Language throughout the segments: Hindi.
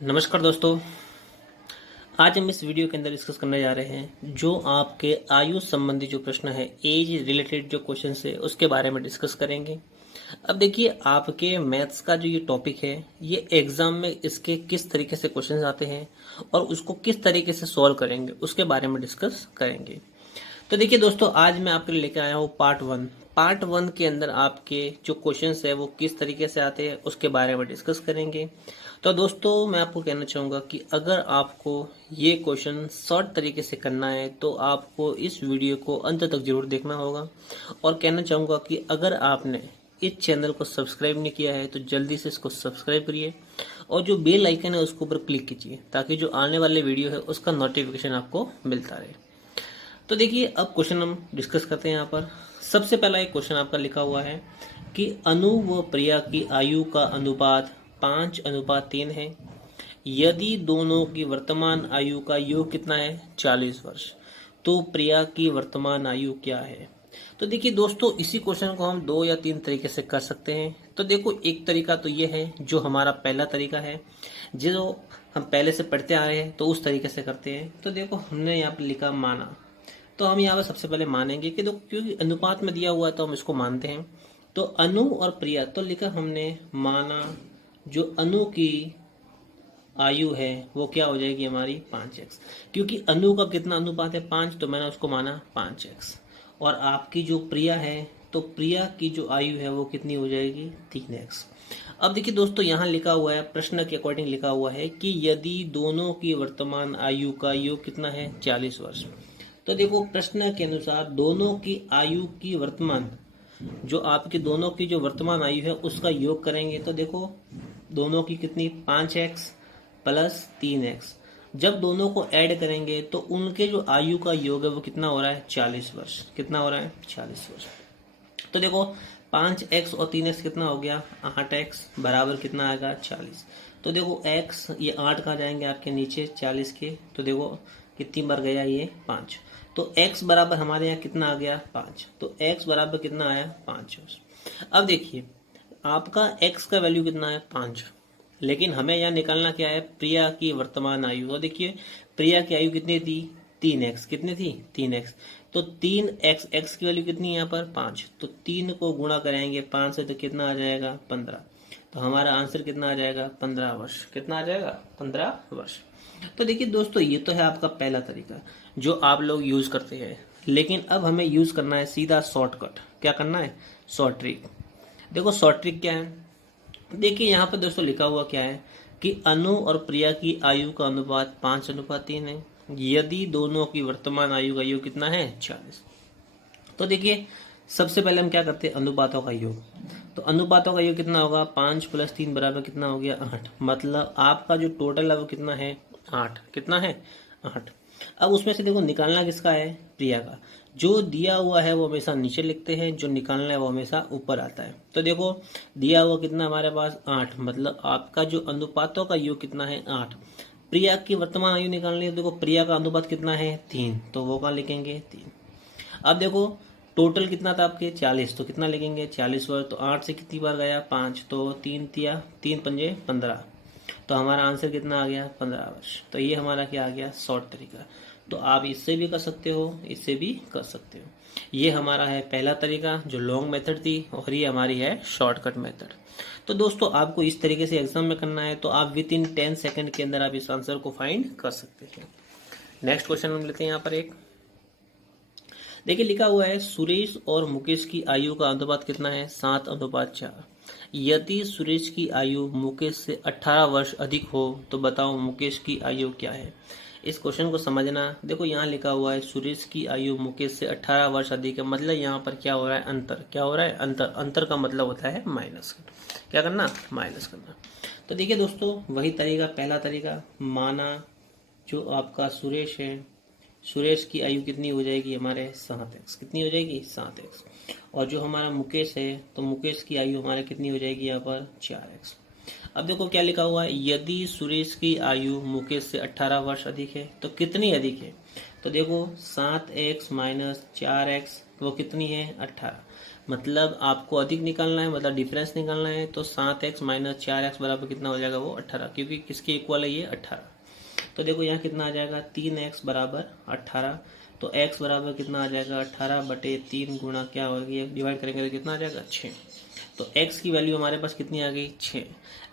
नमस्कार दोस्तों। आज हम इस वीडियो के अंदर डिस्कस करने जा रहे हैं जो आपके आयु संबंधी जो प्रश्न है, एज रिलेटेड जो क्वेश्चन है उसके बारे में डिस्कस करेंगे। अब देखिए, आपके मैथ्स का जो ये टॉपिक है, ये एग्जाम में इसके किस तरीके से क्वेश्चंस आते हैं और उसको किस तरीके से सॉल्व करेंगे उसके बारे में डिस्कस करेंगे। तो देखिए दोस्तों, आज मैं आपके लिए लेकर आया हूँ पार्ट वन के अंदर आपके जो क्वेश्चंस है वो किस तरीके से आते हैं उसके बारे में डिस्कस करेंगे। तो दोस्तों, मैं आपको कहना चाहूँगा कि अगर आपको ये क्वेश्चन शॉर्ट तरीके से करना है तो आपको इस वीडियो को अंत तक जरूर देखना होगा। और कहना चाहूँगा कि अगर आपने इस चैनल को सब्सक्राइब नहीं किया है तो जल्दी से इसको सब्सक्राइब करिए और जो बेल आइकन है उसके ऊपर क्लिक कीजिए ताकि जो आने वाले वीडियो है उसका नोटिफिकेशन आपको मिलता रहे। तो देखिए, अब क्वेश्चन हम डिस्कस करते हैं। यहाँ पर सबसे पहला एक क्वेश्चन आपका लिखा हुआ है कि अनु व प्रिया की आयु का अनुपात 5:3 है। यदि दोनों की वर्तमान आयु का योग कितना है, 40 वर्ष, तो प्रिया की वर्तमान आयु क्या है। तो देखिए दोस्तों, इसी क्वेश्चन को हम 2 या 3 तरीके से कर सकते हैं। तो देखो, एक तरीका तो ये है जो हमारा पहला तरीका है, जो हम पहले से पढ़ते आ रहे हैं, तो उस तरीके से करते हैं। तो देखो, हमने यहाँ पे लिखा माना, तो हम यहाँ पर सबसे पहले मानेंगे कि क्योंकि अनुपात में दिया हुआ है तो हम इसको मानते हैं। तो अनु और प्रिया, तो लिखा हमने माना जो अनु की आयु है वो क्या हो जाएगी हमारी 5x, क्योंकि अनु का कितना अनुपात है 5, तो मैंने उसको माना 5x। और आपकी जो प्रिया है, तो प्रिया की जो आयु है वो कितनी हो जाएगी 3x। अब देखिए दोस्तों, यहाँ लिखा हुआ है, प्रश्न के अकॉर्डिंग लिखा हुआ है कि यदि दोनों की वर्तमान आयु का योग कितना है 40 वर्ष। तो देखो, प्रश्न के अनुसार दोनों की आयु की वर्तमान, जो आपकी दोनों की जो वर्तमान आयु है उसका योग करेंगे। तो देखो, दोनों की कितनी 5x प्लस 3x, जब दोनों को ऐड करेंगे तो उनके जो आयु का योग है वो कितना हो रहा है 40 वर्ष। कितना हो रहा है 40 वर्ष। तो देखो, 5x और 3x कितना हो गया 8x, बराबर कितना आएगा 40। तो देखो x, ये 8 कहाँ जाएंगे आपके नीचे 40 के, तो देखो कितनी बार गया ये 5। तो x बराबर हमारे यहाँ कितना आ गया 5, तो x बराबर कितना आया 5। अब देखिए, आपका x का वैल्यू कितना है 5, लेकिन हमें यहाँ निकालना क्या है, प्रिया की वर्तमान आयु। तो देखिए, प्रिया की आयु कितनी थी 3x, कितनी थी 3x। तो 3x, x की वैल्यू कितनी है यहाँ पर 5, तो 3 को गुणा करेंगे 5 से तो कितना आ जाएगा 15। तो हमारा आंसर कितना आ जाएगा 15 वर्ष। कितना आ जाएगा 15 वर्ष। तो देखिए दोस्तों, ये तो है आपका पहला तरीका जो आप लोग यूज करते हैं, लेकिन अब हमें यूज करना है सीधा शॉर्टकट। क्या करना है, शॉर्ट ट्रिक। देखो, शॉर्ट ट्रिक क्या है, देखिए यहाँ पर दोस्तों लिखा हुआ क्या है कि अनु और प्रिया की आयु का अनुपात 5:3 है। यदि दोनों की वर्तमान आयु का योग कितना है 40। तो देखिए, सबसे पहले हम क्या करते हैं, अनुपातों का योग। तो अनुपातों का योग कितना होगा 5 + 3 बराबर कितना हो गया 8। मतलब आपका जो टोटल है वो कितना है 8। कितना है 8। अब उसमें से देखो, निकालना किसका है, प्रिया का। जो दिया हुआ है वो हमेशा नीचे लिखते हैं, जो निकालना है वो हमेशा ऊपर आता है। तो देखो, दिया हुआ कितना हमारे पास 8, मतलब आपका जो अनुपातों का योग कितना है 8। प्रिया की वर्तमान आयु निकालनी है, देखो प्रिया का अनुपात कितना है 3, तो वो कहाँ लिखेंगे 3। अब देखो, टोटल कितना था आपके 40, तो कितना लिखेंगे 40 वर्ष। तो 8 से कितनी बार गया 5, तो 3 तिया 3 पंजे 15, तो हमारा आंसर कितना आ गया 15 वर्ष। तो ये हमारा क्या आ गया शॉर्ट तरीका। तो आप इससे भी कर सकते हो, इससे भी कर सकते हो। ये हमारा है पहला तरीका जो लॉन्ग मेथड थी, और ये हमारी है शॉर्टकट मेथड। तो दोस्तों, आपको इस तरीके से एग्जाम में करना है तो आप विद इन 10 सेकेंड के अंदर आप इस आंसर को फाइंड कर सकते हैं। नेक्स्ट क्वेश्चन हम लेते हैं यहाँ पर एक। देखिए, लिखा हुआ है सुरेश और मुकेश की आयु का अनुपात कितना है 7:4। यदि सुरेश की आयु मुकेश से 18 वर्ष अधिक हो तो बताओ मुकेश की आयु क्या है। इस क्वेश्चन को समझना, देखो यहाँ लिखा हुआ है सुरेश की आयु मुकेश से 18 वर्ष अधिक है, मतलब यहाँ पर क्या हो रहा है अंतर। क्या हो रहा है अंतर। अंतर का मतलब होता है माइनस। क्या करना, माइनस करना। तो देखिए दोस्तों, वही तरीका, पहला तरीका, माना जो आपका सुरेश है, सुरेश की आयु कितनी हो जाएगी हमारे 7x। कितनी हो जाएगी 7x। और जो हमारा मुकेश है, तो मुकेश की आयु हमारे कितनी हो जाएगी यहाँ पर 4x। अब देखो क्या लिखा हुआ है, यदि सुरेश की आयु मुकेश से 18 वर्ष अधिक है तो कितनी अधिक है। तो देखो 7x - 4x वो कितनी है 18। मतलब आपको अधिक निकालना है, मतलब डिफरेंस निकालना है, तो 7x माइनस 4x बराबर कितना हो जाएगा वो 18, क्योंकि किसके इक्वल है ये 18। तो देखो यहाँ कितना आ जाएगा 3x बराबर 18। तो x बराबर कितना आ जाएगा 18/3 गुणा क्या होगी, डिवाइड करेंगे तो कितना आ जाएगा 6। तो x की वैल्यू हमारे पास कितनी आ गई 6।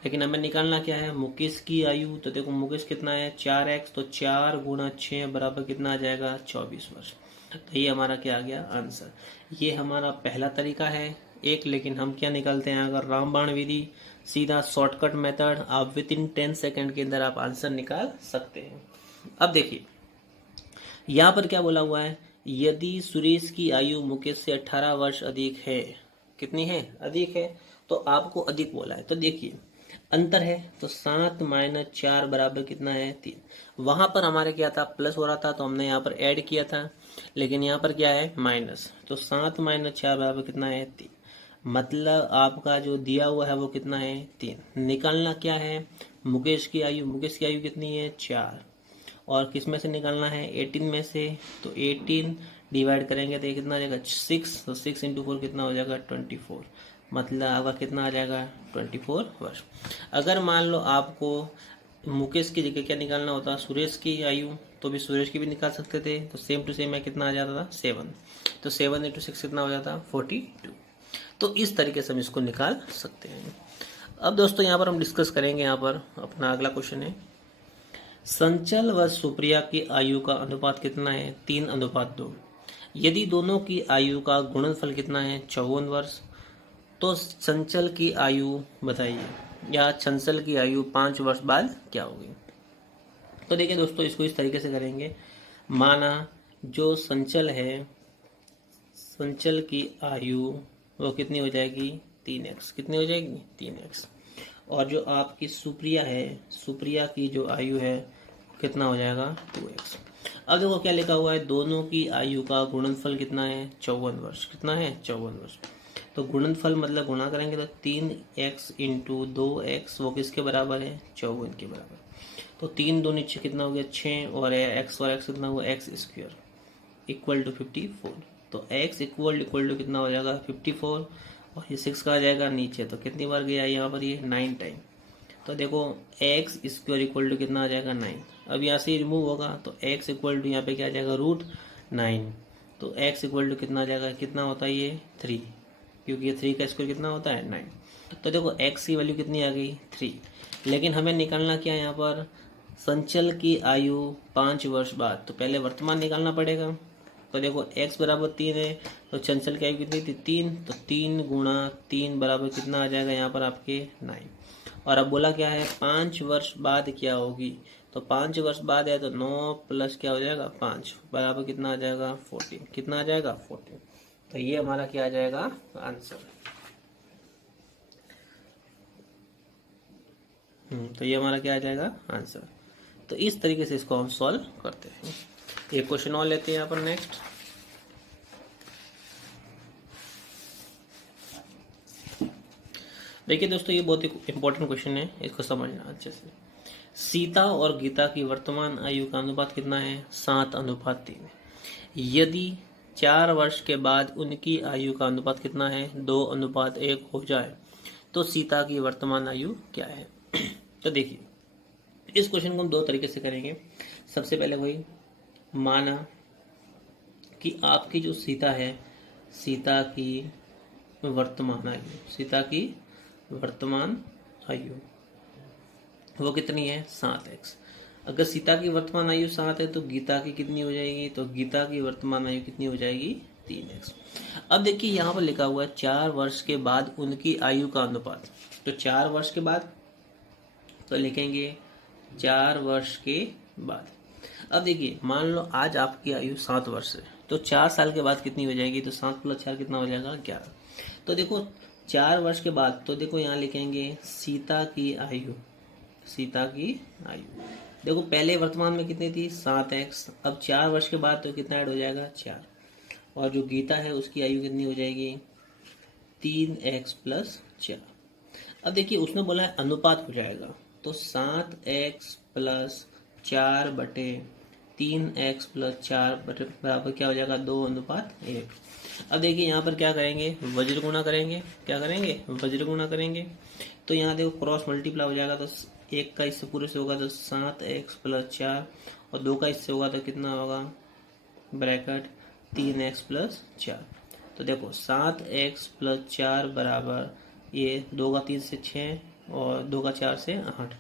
लेकिन हमें निकालना क्या है मुकेश की आयु। तो देखो मुकेश कितना है 4x, तो 4 गुणा 6 बराबर कितना आ जाएगा 24 वर्ष। तो ये हमारा क्या आ गया आंसर। ये हमारा पहला तरीका है एक। लेकिन हम क्या निकालते हैं, अगर रामबाण विधि सीधा शॉर्टकट मेथड, आप विद इन 10 सेकेंड के अंदर आप आंसर निकाल सकते हैं। अब देखिए यहाँ पर क्या बोला हुआ है, यदि सुरेश की आयु मुकेश से 18 वर्ष अधिक है, कितनी है अधिक है, तो आपको अधिक बोला है। तो देखिए अंतर है, तो 7 माइनस 4 बराबर कितना है 3। वहां पर हमारे क्या था प्लस हो रहा था, तो हमने यहाँ पर ऐड किया था, लेकिन यहाँ पर क्या है माइनस। तो 7 माइनस 4 बराबर कितना है 3। मतलब आपका जो दिया हुआ है वो कितना है 3। निकालना क्या है मुकेश की आयु। मुकेश की आयु कितनी है 4, और किस में से निकालना है 18 में से। तो 18 डिवाइड करेंगे तो ये कितना आ जाएगा 6। तो 6 इंटू 4 कितना हो जाएगा 24। मतलब आपका कितना आ जाएगा 24 वर्ष। अगर मान लो आपको मुकेश की जगह क्या निकालना होता सुरेश की आयु, तो भी सुरेश की भी निकाल सकते थे। तो सेम टू सेम में कितना आ जाता था 7। तो 7 इंटू 6 कितना हो जाता 42। तो इस तरीके से हम इसको निकाल सकते हैं। अब दोस्तों यहाँ पर हम डिस्कस करेंगे, यहाँ पर अपना अगला क्वेश्चन है, संचल व सुप्रिया की आयु का अनुपात कितना है 3:2। यदि दोनों की आयु का गुणनफल कितना है 54 वर्ष, तो चंचल की आयु बताइए, या चंचल की आयु 5 वर्ष बाद क्या होगी। तो देखिए दोस्तों इसको इस तरीके से करेंगे। माना जो संचल है, संचल की आयु वो कितनी हो जाएगी 3x, कितनी हो जाएगी 3x। और जो आपकी सुप्रिया है, सुप्रिया की जो आयु है कितना हो जाएगा 2x। अब देखो क्या लिखा हुआ है, दोनों की आयु का गुणनफल कितना है 54 वर्ष। कितना है 54 वर्ष। तो गुणनफल मतलब गुणा करेंगे तो 3x इंटू 2x वो किसके बराबर है 54 के बराबर। तो 3 2 नीचे कितना हो गया 6, और x और x कितना हुआ x स्क्वायर इक्वल टू 54। तो x इक्वल टू कितना हो जाएगा 54, और ये 6 का आ जाएगा नीचे। तो कितनी बार गया यहाँ पर ये 9 टाइम। तो देखो x स्क्वायर इक्वल टू कितना आ जाएगा 9। अब यहाँ से रिमूव होगा तो x इक्वल टू यहाँ पे क्या आ जाएगा √9। तो x इक्वल टू कितना आ जाएगा, कितना होता है ये 3, क्योंकि ये 3 का स्क्वायर कितना होता है 9। तो देखो x की वैल्यू कितनी आ गई 3। लेकिन हमें निकालना क्या है यहाँ पर, संचल की आयु 5 वर्ष बाद। तो पहले वर्तमान निकालना पड़ेगा। तो देखो x बराबर 3 है, तो चंचल की आयु कितनी थी 3। तो 3 गुणा 3 बराबर कितना आ जाएगा यहाँ पर आपके 9। और अब बोला क्या है 5 वर्ष बाद क्या होगी। तो 5 वर्ष बाद है तो 9 प्लस क्या हो जाएगा 5 बराबर कितना आ जाएगा 14। कितना आ जाएगा 14। तो ये हमारा क्या आ जाएगा आंसर। तो ये हमारा क्या आ जाएगा आंसर। तो इस तरीके से इसको हम सॉल्व करते हैं। एक क्वेश्चन और लेते हैं यहाँ पर नेक्स्ट। देखिए दोस्तों ये बहुत ही इंपॉर्टेंट क्वेश्चन है, इसको समझना अच्छे से। सीता और गीता की वर्तमान आयु का अनुपात कितना है 7:3। यदि 4 वर्ष के बाद उनकी आयु का अनुपात कितना है 2:1 हो जाए, तो सीता की वर्तमान आयु क्या है। तो देखिए इस क्वेश्चन को हम 2 तरीके से करेंगे। सबसे पहले वही माना कि आपकी जो सीता है, सीता की वर्तमान आयु, सीता की वर्तमान आयु वो कितनी है 7x। अगर सीता की वर्तमान आयु 7 है तो गीता की कितनी हो जाएगी, तो गीता की वर्तमान आयु कितनी हो जाएगी 3x। अब देखिए यहाँ पर लिखा हुआ है 4 वर्ष के बाद उनकी आयु का अनुपात। तो 4 वर्ष के बाद तो लिखेंगे 4 वर्ष के बाद। अब देखिए मान लो आज आपकी आयु 7 वर्ष है, तो 4 साल के बाद कितनी हो जाएगी, तो 7 + 4 कितना हो जाएगा 11। तो देखो 4 वर्ष के बाद, तो देखो यहाँ लिखेंगे सीता की आयु, सीता की आयु। देखो पहले वर्तमान में कितनी थी 7x, अब 4 वर्ष के बाद तो कितना ऐड हो जाएगा 4। और जो गीता है उसकी आयु कितनी हो जाएगी 3x + 4। अब देखिए उसमें बोला है अनुपात हो जाएगा, तो 7x + 4 बटे 3x + 4 बराबर क्या हो जाएगा 2:1। अब देखिए यहाँ पर क्या करेंगे, वज्र गुणा करेंगे, क्या करेंगे, वज्र गुणा करेंगे। तो यहाँ देखो क्रॉस मल्टीप्लाई हो जाएगा, तो 1 का इससे पूरे से होगा तो 7x + 4, और 2 का इससे होगा तो कितना होगा, ब्रैकेट 3x + 4। तो देखो 7x + 4 बराबर, ये 2 का 3 से 6 और 2 का 4 से 8।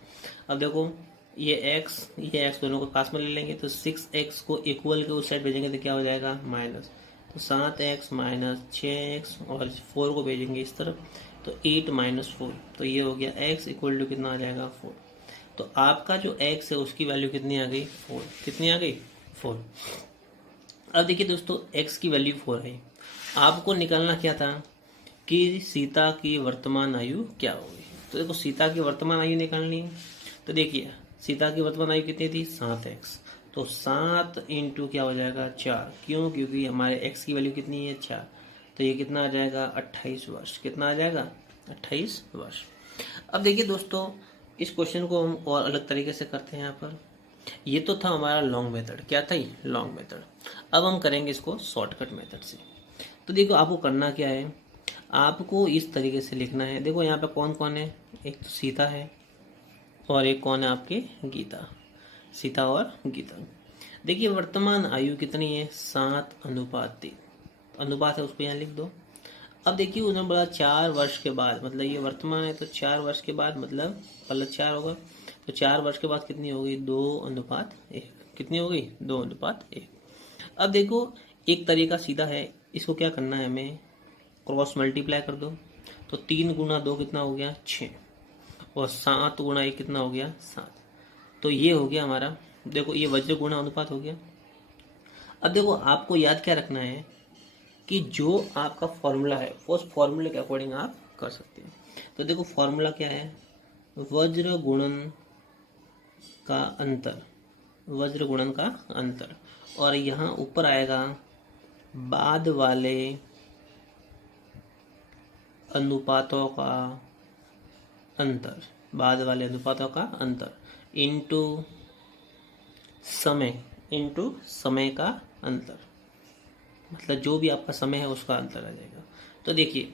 अब देखो ये x दोनों को पास में ले लेंगे, तो 6x को इक्वल के उस साइड भेजेंगे तो क्या हो जाएगा, माइनस। तो 7x - 6x, और 4 को भेजेंगे इस तरफ, तो 8 - 4, तो ये हो गया x = कितना आ जाएगा, 4। तो आपका जो x है उसकी वैल्यू कितनी आ गई, 4। कितनी आ गई, 4। अब देखिए दोस्तों, x की वैल्यू 4 है। आपको निकालना क्या था कि सीता की वर्तमान आयु क्या होगी। तो देखो सीता की वर्तमान आयु निकालनी है। तो देखिए सीता की वर्तमान आयु कितनी थी, 7x। तो 7 × क्या हो जाएगा, 4। क्यों, क्योंकि हमारे x की वैल्यू कितनी है, 4। तो ये कितना आ जाएगा, 28 वर्ष। कितना आ जाएगा, 28 वर्ष। अब देखिए दोस्तों, इस क्वेश्चन को हम और अलग तरीके से करते हैं। यहाँ पर ये तो था हमारा लॉन्ग मेथड, क्या था ये, लॉन्ग मेथड। अब हम करेंगे इसको शॉर्टकट मेथड से। तो देखो आपको करना क्या है, आपको इस तरीके से लिखना है। देखो यहाँ पे कौन कौन है, एक तो सीता है और एक कौन है आपके, गीता। सीता और गीता। देखिए वर्तमान आयु कितनी है, 7:3 अनुपात है, उसको यहाँ लिख दो। अब देखिए उन्होंने बोला 4 वर्ष के बाद, मतलब ये वर्तमान है तो 4 वर्ष के बाद मतलब +4 होगा। तो 4 वर्ष के बाद कितनी होगी, 2:1। कितनी होगी, 2:1। अब देखो एक तरीका सीधा है, इसको क्या करना है हमें, क्रॉस मल्टीप्लाई कर दो। तो 3 × 2 कितना हो गया, 6, और 7 × 1 कितना हो गया, 7। तो ये हो गया हमारा, देखो ये वज्र गुणा अनुपात हो गया। अब देखो आपको याद क्या रखना है कि जो आपका फॉर्मूला है उस फॉर्मूले के अकॉर्डिंग आप कर सकते हैं। तो देखो फॉर्मूला क्या है, वज्र गुणन का अंतर, वज्र गुणन का अंतर, और यहाँ ऊपर आएगा बाद वाले अनुपातों का अंतर, बाद वाले अनुपातों का अंतर इनटू समय का अंतर, मतलब जो भी आपका समय है उसका अंतर आ जाएगा। तो देखिए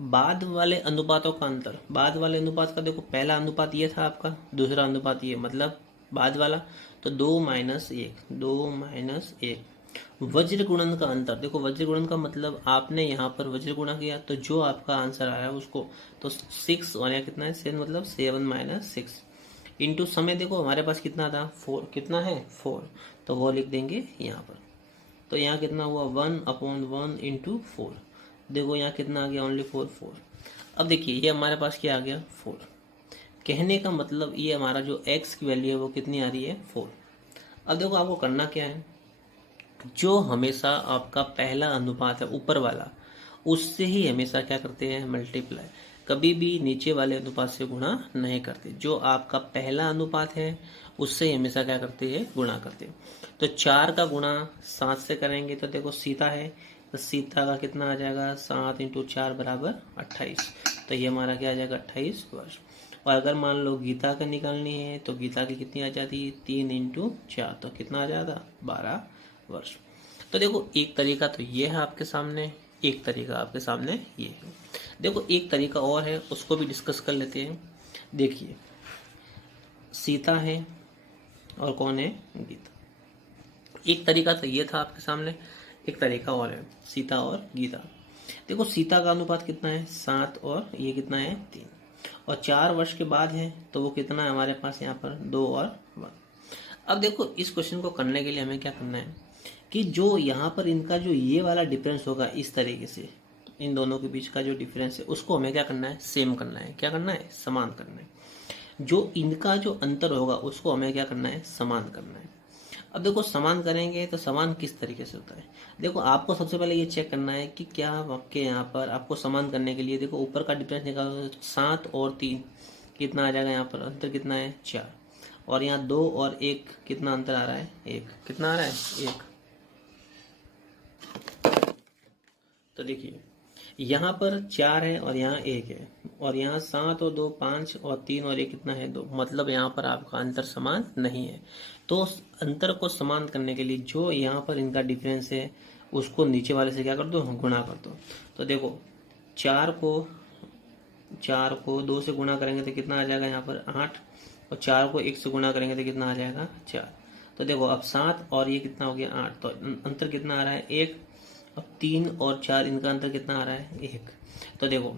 बाद वाले अनुपातों का अंतर, बाद वाले अनुपात का देखो पहला अनुपात ये था आपका, दूसरा अनुपात ये, मतलब बाद वाला, तो 2 - 1। वज्र गुणन का अंतर, देखो वज्र गुणन का मतलब आपने यहाँ पर वज्र गुणा किया तो जो आपका आंसर आया उसको, तो 6 और यहाँ कितना है 7, मतलब 7 - 6 इंटू समय, देखो हमारे पास कितना था 4, कितना है 4, तो वो लिख देंगे यहाँ पर। तो यहाँ कितना हुआ 1/1 × 4, देखो यहाँ कितना आ गया ओनली 4। अब देखिए ये हमारे पास क्या आ गया 4। कहने का मतलब ये हमारा जो x की वैल्यू है वो कितनी आ रही है 4। अब देखो आपको करना क्या है, जो हमेशा आपका पहला अनुपात है ऊपर वाला, उससे ही हमेशा क्या करते हैं मल्टीप्लाई, कभी भी नीचे वाले अनुपात से गुणा नहीं करते। जो आपका पहला अनुपात है उससे हमेशा क्या करते हैं गुणा करते हैं। तो 4 का गुणा 7 से करेंगे तो देखो सीता है, तो सीता का कितना आ जाएगा 7 × 4 बराबर 28। तो ये हमारा क्या आ जाएगा 28 वर्ष। और अगर मान लो गीता का निकालनी है तो गीता की कितनी आ जाती है 3 × 4, तो कितना आ जाता 12 वर्ष। तो देखो एक तरीका तो ये है आपके सामने, एक तरीका आपके सामने ये है। देखो एक तरीका और है, उसको भी डिस्कस कर लेते हैं। देखिए सीता है और कौन है गीता। एक तरीका तो ये था आपके सामने, एक तरीका और है सीता और गीता। देखो सीता का अनुपात कितना है 7 और ये कितना है 3, और 4 वर्ष के बाद है तो वो कितना है हमारे पास यहाँ पर 2 और 1। अब देखो इस क्वेश्चन को करने के लिए हमें क्या करना है कि जो यहाँ पर इनका जो ये वाला डिफरेंस होगा इस तरीके से, इन दोनों के बीच का जो डिफरेंस है उसको हमें क्या करना है सेम करना है, क्या करना है समान करना है। जो इनका जो अंतर होगा उसको हमें क्या करना है समान करना है। अब देखो समान करेंगे तो समान किस तरीके से होता है, देखो आपको सबसे पहले ये चेक करना है कि क्या आपके यहाँ पर आपको समान करने के लिए देखो ऊपर का डिफरेंस निकालो, 7 और 3 कितना आ जाएगा, यहाँ पर अंतर कितना है 4, और यहाँ 2 और 1 कितना अंतर आ रहा है 1, कितना आ रहा है 1। तो देखिए यहाँ पर 4 है और यहाँ 1 है, और यहाँ 7 और 2 5 और 3 और 1 कितना है 2, मतलब यहाँ पर आपका अंतर समान नहीं है। तो अंतर को समान करने के लिए जो यहाँ पर इनका डिफरेंस है उसको नीचे वाले से क्या कर दो, गुणा कर दो। तो देखो 4 को 2 से गुणा करेंगे तो कितना आ जाएगा यहाँ पर 8, और 4 को 1 से गुणा करेंगे तो कितना आ जाएगा 4। तो देखो अब 7 और ये कितना हो गया 8, तो अंतर कितना आ रहा है 1। अब 3 और 4 इनका अंतर कितना आ रहा है 1। तो देखो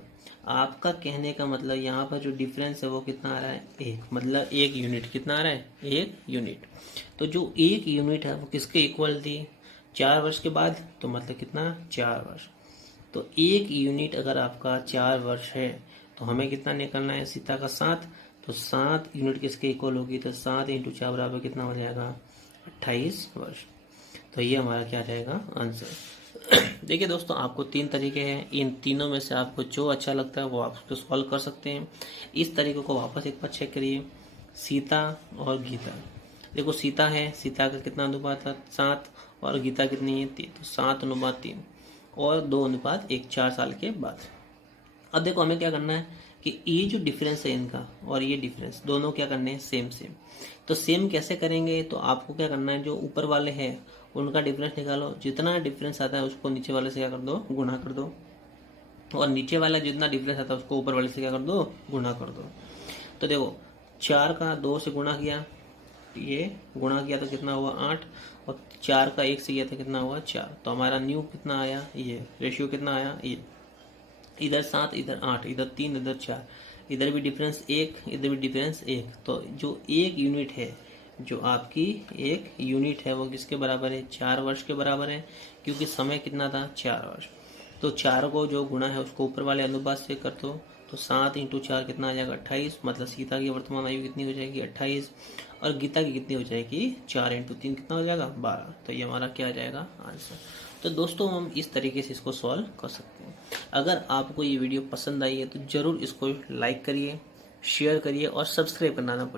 आपका कहने का मतलब यहाँ पर जो डिफरेंस है वो कितना आ रहा है 1, मतलब 1 यूनिट। कितना आ रहा है 1 यूनिट। तो जो 1 यूनिट है वो किसके इक्वल थी 4 वर्ष के बाद, तो मतलब कितना 4 वर्ष। तो 1 यूनिट अगर आपका 4 वर्ष है तो हमें कितना निकालना है सीता का 7। तो 7 यूनिट किसके इक्वल होगी, तो 7 × 4 बराबर कितना हो जाएगा 28 वर्ष। तो ये हमारा क्या जाएगा आंसर। देखिए दोस्तों आपको 3 तरीके हैं, इन तीनों में से आपको जो अच्छा लगता है वो आप उसको सॉल्व कर सकते हैं। इस तरीके को वापस एक बार चेक करिए, सीता और गीता। देखो सीता है, सीता का कितना अनुपात है 7, और गीता कितनी है 3, तो 7:3 और 2:1 4 साल के बाद। अब देखो हमें क्या करना है कि ये जो डिफरेंस है इनका और ये डिफरेंस दोनों क्या करने हैं सेम। तो सेम कैसे करेंगे, तो आपको क्या करना है जो ऊपर वाले हैं उनका डिफरेंस निकालो, जितना डिफरेंस आता है उसको नीचे वाले से क्या कर दो, गुणा कर दो, और नीचे वाला जितना डिफरेंस आता है उसको ऊपर वाले से क्या कर दो, गुणा कर दो। तो देखो 4 का 2 से गुणा किया, ये गुणा किया तो कितना हुआ 8, और 4 का 1 से किया तो कितना हुआ 4। तो हमारा न्यू कितना आया, ये रेशियो कितना आया, ये इधर 7 इधर 8 इधर 3 इधर 4, इधर भी डिफरेंस 1 इधर भी डिफरेंस 1। तो जो 1 यूनिट है, जो आपकी 1 यूनिट है वो किसके बराबर है 4 वर्ष के बराबर है, क्योंकि समय कितना था 4 वर्ष। तो 4 को जो गुणा है उसको ऊपर वाले अनुपात से कर दो, तो 7 × 4 कितना आ जाएगा 28, मतलब सीता की वर्तमान आयु कितनी हो जाएगी 28, और गीता की कितनी हो जाएगी 4 × 3 कितना हो जाएगा 12। तो ये हमारा क्या आ जाएगा आंसर। तो दोस्तों हम इस तरीके से इसको सॉल्व कर सकते हैं। अगर आपको ये वीडियो पसंद आई है तो ज़रूर इसको लाइक करिए, शेयर करिए और सब्सक्राइब करना ना भूलिए।